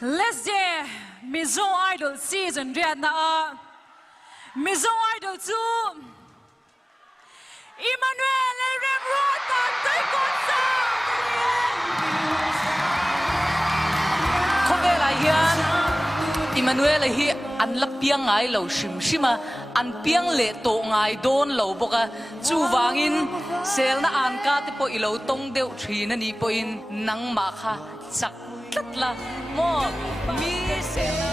Let's say MIZO IDOL season riat na MIZO IDOL chu Emmanuel Remrota tay konsa Khobe la hian Emmanuel hi an la piang ngai lo shim shima an piang le to ngai don lo boka chu wangin sel na an ka te po ilo tong deuh thin ani po in nang ma kha chak tat la mo mi sel na